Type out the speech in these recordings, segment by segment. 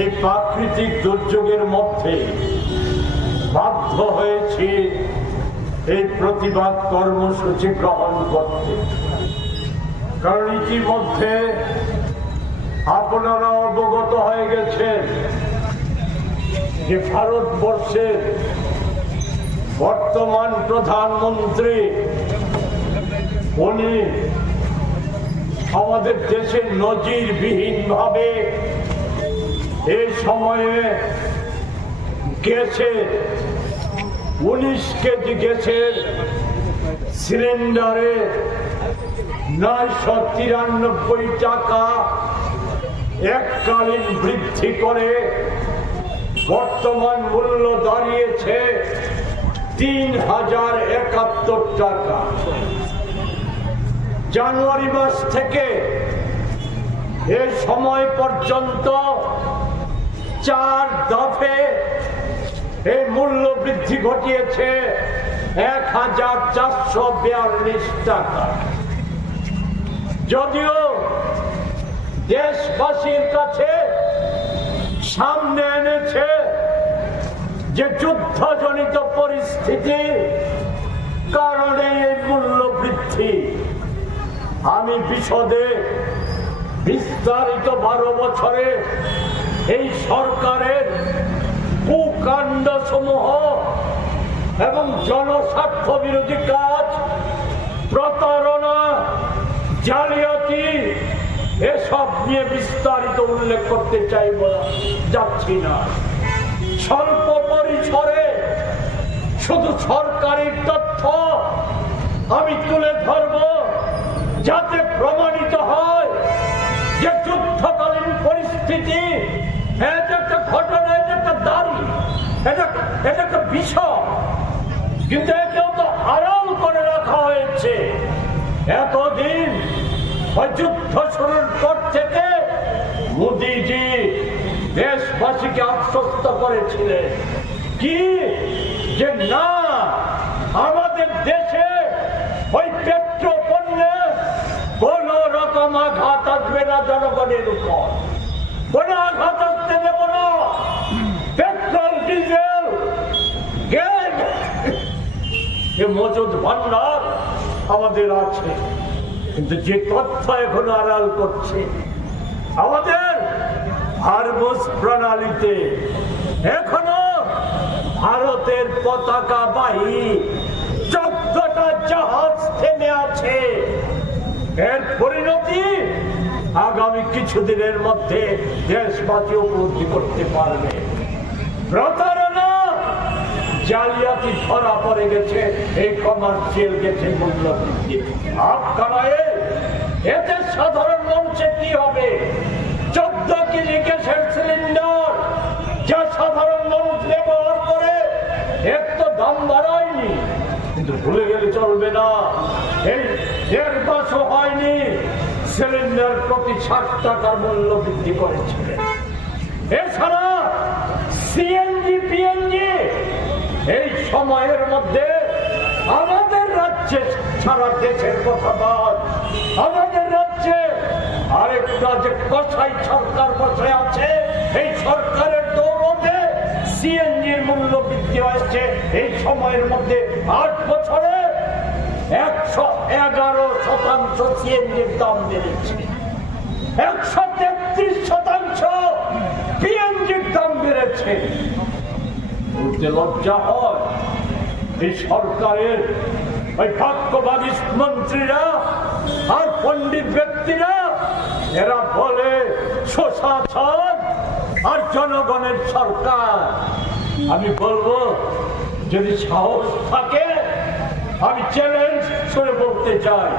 এই প্রাকৃতিক দুর্যোগের মধ্যে বাধ্য হয়েছি এই প্রতিবাদ কর্মসূচি গ্রহণ করতে। কারণ ইতিমধ্যে আপনারা অবগত হয়ে গেছেন যে ভারতবর্ষের বর্তমান প্রধানমন্ত্রী উনি আমাদের দেশের নজিরবিহীনভাবে এই সময়ে গ্যাসের 19 কেজি গ্যাসের সিলিন্ডারে 993 টাকা এককালীন বৃদ্ধি করে বর্তমান মূল্য দাঁড়িয়েছে 3071 টাকা। জানুয়ারি মাস থেকে এ সময় পর্যন্ত 4 দফে এই মূল্য বৃদ্ধি ঘটিয়েছে 1442 টাকা। যদিও দেশবাসীর কাছে সামনে এনেছে যে যুদ্ধজনিত পরিস্থিতি কারণে এই মূল্য বৃদ্ধি, আমি বিশদে বিস্তারিত 12 বছরে এই সরকারের কুকাণ্ড সমূহ এবং জনস্বার্থ বিরোধী কাজ, প্রতারণা, জালিয়াতি এসব নিয়ে বিস্তারিত উল্লেখ করতে যাচ্ছি না। স্বল্প পরিসরে শুধু সরকারি তথ্য আমি তুলে ধরব, যাতে প্রমাণিত হয় যে যুদ্ধকালীন পরিস্থিতি এটা একটা ঘটনা, এটা একটা দাবি, এটা একটা বিষয়, কিন্তু একেও তো আড়াল করে রাখা হয়েছে। এতদিন যুদ্ধ শুরুর পর থেকে মোদিজি দেশবাসীকে আশ্বস্ত করেছিলেন কি যে না, আমাদের দেশে ওই পেট্রো পণ্যে কোন রকম আঘাত আসবে না, জনগণের উপর কোন আঘাত আসতে দেব না। পেট্রোল, ডিজেল, গ্যাস এ মজুদ ভান্ডার আমাদের আছে, কিন্তু যে তথ্য এখনো আড়াল করছে, আমাদের হরমুজ প্রণালীতে এখনো ভারতের পতাকাবাহী 14টা জাহাজ থেমে আছে। এর পরিণতি আগামী কিছুদিনের মধ্যে দেশবাসী উপলব্ধি করতে পারবে। প্রতারণা, জালিয়াতি ধরা পড়ে গেছে এই কমার্শিয়াল গ্যাসের মূল্য বৃদ্ধি। আপনারা এতে সাধারণ মানুষের কি হবে? 14 কেজি গ্যাসের সিলিন্ডার যা সাধারণ মানুষ ব্যবহার করে, এর তো দাম বাড়ায়নি, কিন্তু ভুলে গেলে চলবে না এই 1.5 মাসও হয়নি সিলিন্ডার প্রতি 60 টাকার মূল্য বৃদ্ধি করেছিলেন। এছাড়া সিএনজি, পিএনজি এই সময়ের মধ্যে আমাদের রাজ্যে, সারা দেশের কথা বাদ, আমাদের রাজ্যে আরেকটা যে কসাই সরকার বসে আছে, এই সরকারের দৌলতে সিএনজির মূল্য বৃদ্ধি হয়েছে এই সময়ের মধ্যে 8 বছরে 111% সিএনজির দাম বেড়েছে, 133% পিএনজির দাম বেড়েছে। বলতে লজ্জা হয় এই সরকারের ওই ভাগ্যবাদী মন্ত্রীরা আর পণ্ডিত ব্যক্তিরা, এরা বলে সুশাসন আর জনগণের সরকার। আমি বলবো, যদি সাহস থাকে আমি চ্যালেঞ্জ করে বলতে চাই,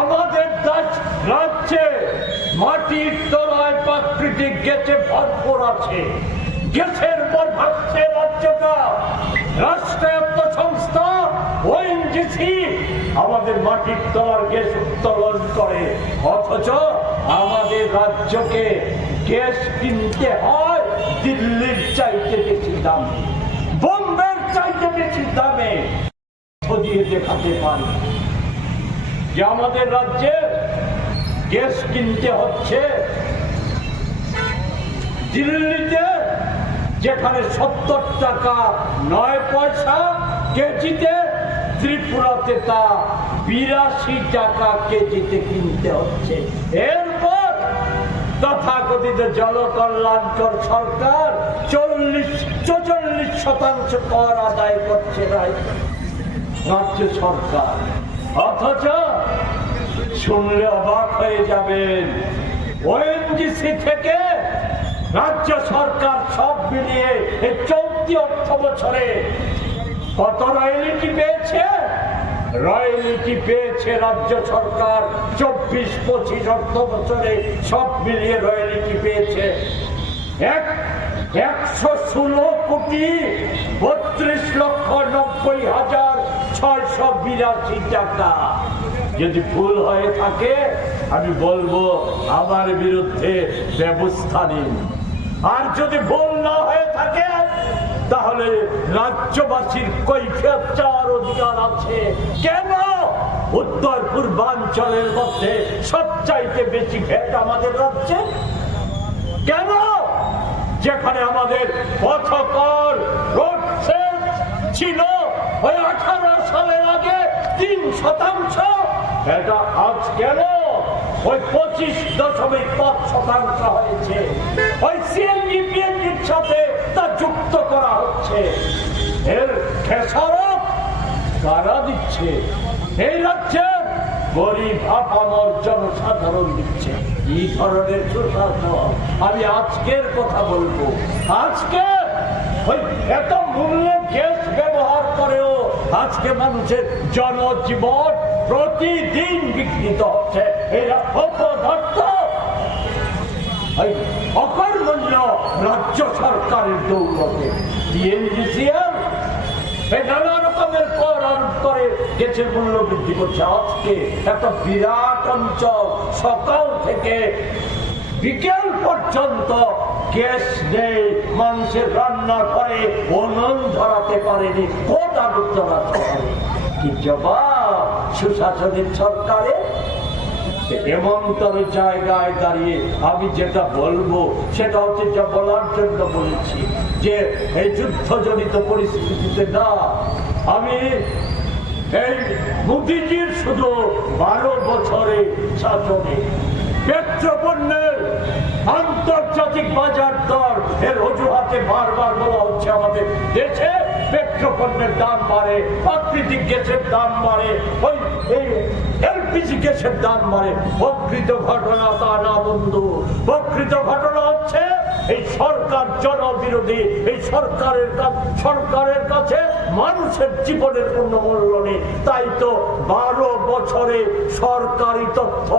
আমাদের রাজ্যে মাটির তলায় প্রাকৃতিক গ্যাসে ভরপুর আছে। গ্যাসের পর ভাবছে রাজ্যটা, রাষ্ট্রায়ত্ত সংস্থা ওএনজিসি আমাদের মাটির তলার গ্যাস উত্তোলন করে, অথচ আমাদের রাজ্যকে গ্যাস কিনতে হয় দিল্লির চাইতে বেশি দামে, বোম্বের চাইতে বেশি দামে। দিয়ে দেখাতে পারি যে আমাদের রাজ্যে গ্যাস কিনতে হচ্ছে দিল্লিতে যেখানে 70 টাকা 9 পয়সা কেজিতে, ত্রিপুরাতে তা 82 টাকা কেজিতে কিনতে হচ্ছে। এরপর তথাকথিত জনকল্যাণকর সরকার 44% কর আদায় করছে রাজ্য সরকার। অথচ শুনলে অবাক হয়ে যাবেন, ওএনজিসি থেকে রাজ্য সরকার সব মিলিয়ে এই চলতি অর্থ বছরে কত রয়্যালিটি পেয়েছে? রয়্যালিটি পেয়েছে রাজ্য সরকার 24-25 অর্থ বছরে সব মিলিয়ে রয়্যালিটি পেয়েছে 116,32,682 টাকা। যদি ভুল হয়ে থাকে আমি বলবো আমার বিরুদ্ধে ব্যবস্থা নিন, আর যদি ভুল না হয়ে থাকে তাহলে রাজ্যবাসীর কৈফিয়ত চাওয়ার অধিকার আছে। কেন উত্তর পূর্বাঞ্চলের মধ্যে সবচাইতে বেশি ভ্যাট আমাদের রাজ্যে? কেন যেখানে আমাদের পথকর রোড সেল ছিল ওই 18 সালের আগে 3%, এটা আজ কেন ওই 25.5% হয়েছে? ওই সিএনজি পিএনজির সাথে তা যুক্ত করা হচ্ছে। এর খেসারত কারা দিচ্ছে? এই রাজ্যের গরিব আপামর জনসাধারণ দিচ্ছে। এই ধরনের সুশাসন আমি আজকের কথা বলবো। আজকে ওই এত মূল্যের গ্যাস ব্যবহার করেও আজকে মানুষের জনজীবন প্রতিদিন বিঘ্নিত হচ্ছে। এরা অপদার্থ অকর্মণ্য রাজ্য সরকারের দৌলতে ডিএনজিসিএল নানা রকমের কর আরোপ করে গ্যাসের মূল্য বৃদ্ধি করছে। আজকে একটা বিরাট অঞ্চল সকাল থেকে বিকেল পর্যন্ত গ্যাস নেই, মানুষের রান্না করে উনুন ধরাতে পারেনি কোটা উত্তরা শহরে। কি জবাব সুশাসনের সরকারে? এমনতর জায়গায় দাঁড়িয়ে আমি যেটা বলবো সেটা হচ্ছে, যা বলার জন্য বলেছি যে এই যুদ্ধজনিত পরিস্থিতিতে না, আমি এই মোদিজির শুধু 12 বছরে শাসনে পেট্রোপণ্যের আন্তর্জাতিক বাজার দর এর অজুহাতে বারবার বলা হচ্ছে আমাদের দেশে পেট্রোপণ্যের দাম বাড়ে, প্রাকৃতিক গ্যাসের দাম বাড়ে, ওই এলপিজি গ্যাসের দাম বাড়ে। প্রকৃত ঘটনা তা না বন্ধু। প্রকৃত ঘটনা হচ্ছে এই সরকার জনবিরোধী। এই সরকারের কাছে মানুষের জীবনের কোনো মূল্য নেই। তাই তো 12 বছরে সরকারি তথ্য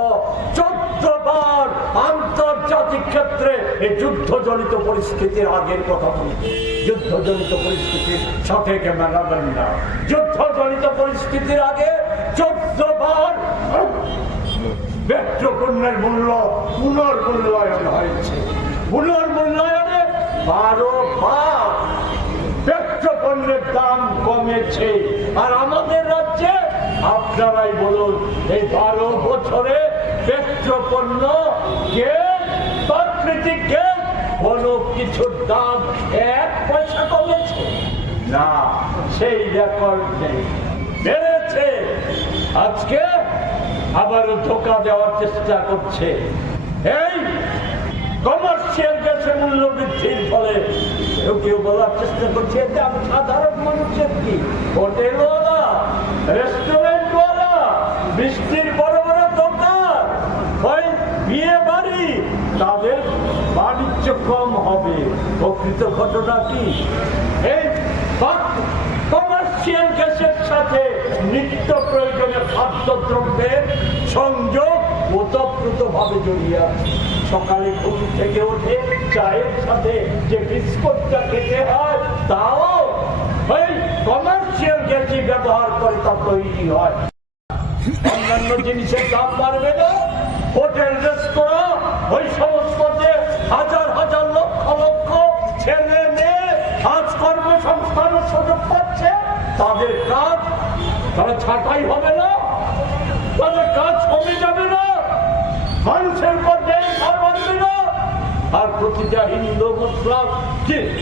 14 বার আন্তর্জাতিক ক্ষেত্রে এই যুদ্ধজনিত পরিস্থিতির আগের কথা বলছে। যুদ্ধজনিত পরিস্থিতির সাথে মেলাবেন না। যুদ্ধজনিত পরিস্থিতির আগে 14 বার পেট্রোপণ্যের মূল্য পুনর্মূল্যায়ন হয়েছে। পুনর্মূল্যায়নে 12 বার পেট্রোপণ্যের দাম কমেছে। আর আমাদের রাজ্যে আপনারাই বলুন, এই 12 বছরে পেট্রোপণ্য গ্যাস, প্রাকৃতিক গ্যাস কোনো কিছুর দাম 1 পয়সা কমেছে না, সেই রেকর্ড নেই, বেড়েছে। আজকে আবারও ধোঁকা দেওয়ার চেষ্টা করছে। এই কমার্শিয়াল গ্যাসের মূল্য বৃদ্ধির ফলে কেউ বলার চেষ্টা করছে যে আমি সাধারণ মানুষের কি, হোটেলওয়ালা, রেস্টুরেন্টওয়ালা, মিষ্টির বড় বড় দোকান, ওই বিয়ে বাড়ি, তাদের বাণিজ্য কম হবে। প্রকৃত ঘটনা কি? এই কমার্শিয়াল গ্যাসের সাথে নিত্য প্রয়োজনীয় খাদ্যদ্রব্যের সংযোগ ওতপ্রোতভাবে জড়িয়ে আছে। সকালে ঘুম থেকে উঠে চায়ের সাথে যে বিস্কুটটা খেতে হয় তাও ওই কমার্শিয়াল গ্যাসই ব্যবহার করে তা তৈরি হয়। অন্যান্য জিনিসের দাম বাড়বে না। হোটেল, রেস্তোরাঁ, ওই সমস্ত যে হাজার হাজার লক্ষ লক্ষ ছেলে মেয়ে আজ কর্মসংস্থানের সুযোগ পাচ্ছে, তাদের কাজ তারা ছাঁটাই হবে না, তাদের কাজ কমে যাবে না, মানুষের মধ্যে বাড়বে না। আর প্রতিটা হিন্দু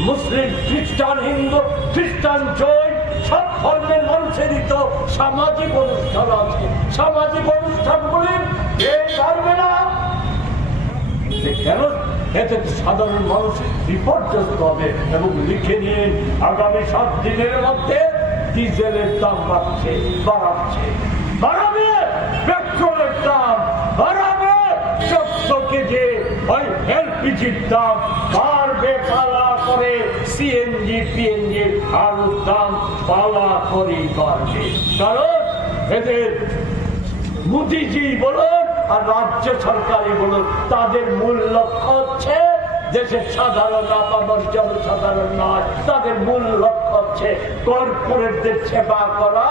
মুসলিম খ্রিস্টান হিন্দু খ্রিস্টান জৈন সব ধর্মের মানুষেরই তো সামাজিক অনুষ্ঠান আছে। সামাজিক অনুষ্ঠানগুলি পারবে না কেন? এতে সাধারণ মানুষ বিপর্যস্ত হবে। এবং লিখে নিন, আগামী 7 দিনের মধ্যে ডিজেলের দাম বাড়ছে, বাড়াবে, পেট্রোলের দাম বাড়াবে, 14 কেজি ওই এলপিজির দাম বাড়বে পালা করে, সিএনজি পিএনজি আলুর দাম পালা করেই বাড়বে। কারণ এদের মোদিজি বলুন আর রাজ্য সরকারই বলুন, তাদের মূল লক্ষ্য হচ্ছে দেশের সাধারণ আপামর জনসাধারণ নয়, তাদের মূল লক্ষ্য হচ্ছে কর্পোরেটদের সেবা করা।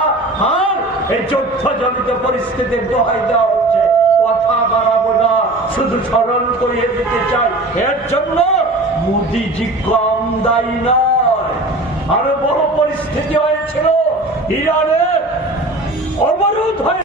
আর এই যুদ্ধজনিত পরিস্থিতির দোহাই দেওয়া হচ্ছে। কথা বাড়াবো না, শুধু স্মরণ করিয়ে দিতে চাই, এর জন্য মোদিজি কম দায়ী নয়। আরো বড় পরিস্থিতি হয়েছিল, ইরানে অবরোধ হয়ে।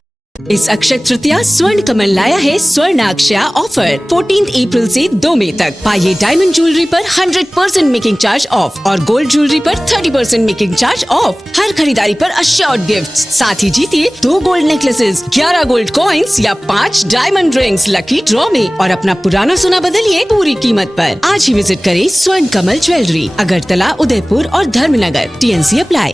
इस अक्षय तृतीया स्वर्ण कमल लाया है स्वर्ण अक्षया ऑफर 14 अप्रैल से 2 मई तक। पाइए डायमंड ज्वेलरी पर 100% मेकिंग चार्ज ऑफ और गोल्ड ज्वेलरी पर 30% मेकिंग चार्ज ऑफ। हर खरीदारी पर अश्योर्ड गिफ्ट, साथ ही जीतिए 2 गोल्ड नेकलेसेस, 11 गोल्ड कॉइन्स या 5 डायमंड रिंग्स लकी ड्रॉ में और अपना पुराना सोना बदलिए पूरी कीमत पर। आज ही विजिट करें स्वर्ण कमल ज्वेलरी, अगरतला, उदयपुर और धर्मनगर। TNC apply.